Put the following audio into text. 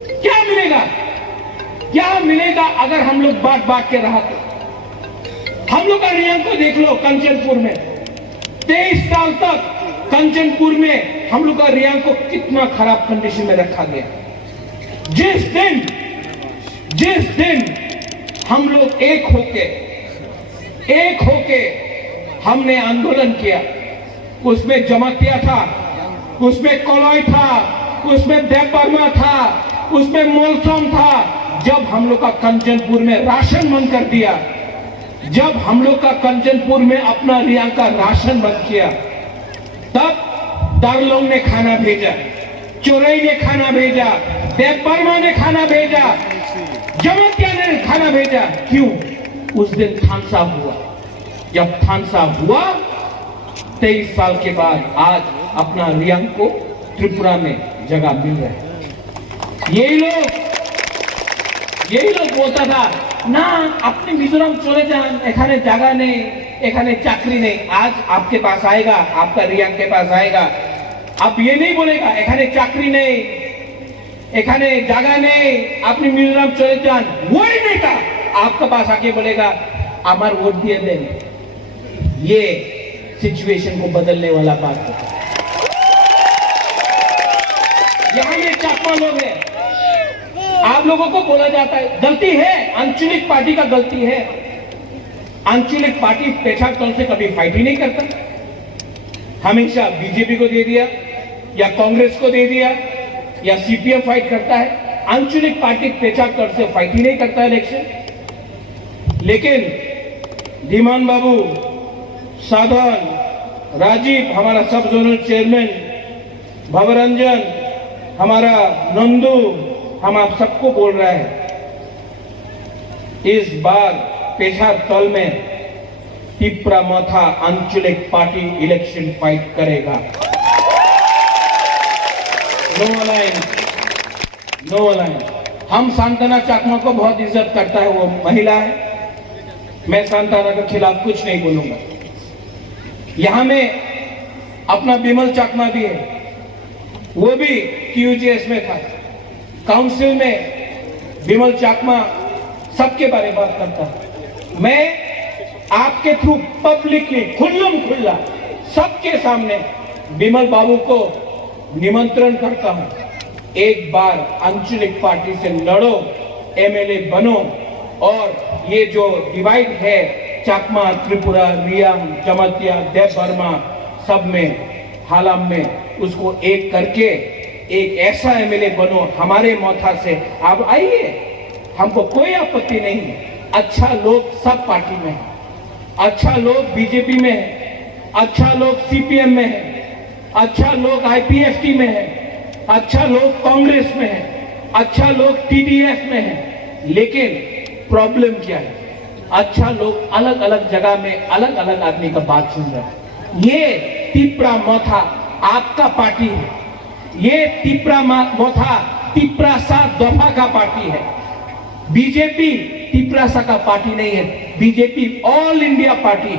क्या मिलेगा? क्या मिलेगा अगर हम लोग बांट बांट के रहा तो? हम लोग का रियांग को देख लो, कंचनपुर में 23 साल तक कंचनपुर में हम लोग का रियांग को कितना खराब कंडीशन में रखा गया। जिस दिन हम लोग एक होके हमने आंदोलन किया, उसमें जमातिया था, उसमें कोलॉय था, उसमें देव वर्मा था, उसमें मोलसोम था। जब हम लोग का कंचनपुर में राशन बंद कर दिया, जब हम लोग का कंचनपुर में अपना रियांग का राशन बंद किया, तब दारलोंग ने खाना भेजा, चोरई ने खाना भेजा, देव वर्मा ने खाना भेजा, जमातिया ने खाना भेजा। क्यों? उस दिन थानसा हुआ। जब थानसा हुआ 23 साल के बाद आज अपना रियांग को त्रिपुरा में जगह मिल रहा है। यही लोग बोलता था ना, अपने मिजोरम चले जान, एखाने जगह नहीं, एखाने चाकरी नहीं। आज आपके पास आएगा, आपका रियांग के पास आएगा, अब ये नहीं बोलेगा एखाने चाकरी नहीं, एखाने जगह नहीं, अपने मिजोरम चले जान। वही नहीं था, आपके पास आके बोलेगा अमर वोट दिए दें। ये सिचुएशन को बदलने वाला बात है। यहां में चाकमा लोग हैं, आप लोगों को बोला जाता है, गलती है, आंचलिक पार्टी का गलती है। आंचलिक पार्टी पेशाब तौर से कभी फाइट ही नहीं करता, हमेशा बीजेपी को दे दिया या कांग्रेस को दे दिया या सीपीएम फाइट करता है। आंचलिक पार्टी पेशाब तौर से फाइट ही नहीं करता इलेक्शन। लेकिन धीमान बाबू, साधन, राजीव हमारा सब जोनल चेयरमैन, भवरंजन हमारा नंदू, हम आप सबको बोल रहे हैं, इस बार पेशार तल में तिप्रा मथा आंचलिक पार्टी इलेक्शन फाइट करेगा। No alliance. हम सांत्वना चाकमा को बहुत इज्जत करता है, वो महिला है, मैं सांत्वना के खिलाफ कुछ नहीं बोलूंगा। यहां में अपना बिमल चाकमा भी है, वो भी क्यूजीएस में था, काउंसिल में बिमल चाकमा सबके बारे में बात करता है। मैं आपके थ्रू पब्लिकली खुल्ला सबके सामने बिमल बाबू को निमंत्रण करता हूं, एक बार आंचलिक पार्टी से लड़ो, एमएलए बनो, और ये जो डिवाइड है चाकमा, त्रिपुरा, रियांग, जमातिया, देव वर्मा सब में, हालाम में, उसको एक करके एक ऐसा एमएलए बनो हमारे मोथा से। आप आइए, हमको कोई आपत्ति नहीं है। अच्छा लोग सब पार्टी में है, अच्छा लोग बीजेपी में है, अच्छा लोग सीपीएम में है, अच्छा लोग आईपीएफटी में है, अच्छा लोग कांग्रेस में है, अच्छा लोग टीडीएस में है। लेकिन प्रॉब्लम क्या है? अच्छा लोग अलग अलग जगह में अलग अलग आदमी का बात सुन रहे हैं। ये तिप्रा मोथा आपका पार्टी है, ये तिप्रा मोथा तिप्रासा दफा का पार्टी है। बीजेपी तिप्रासा का पार्टी नहीं है, बीजेपी ऑल इंडिया पार्टी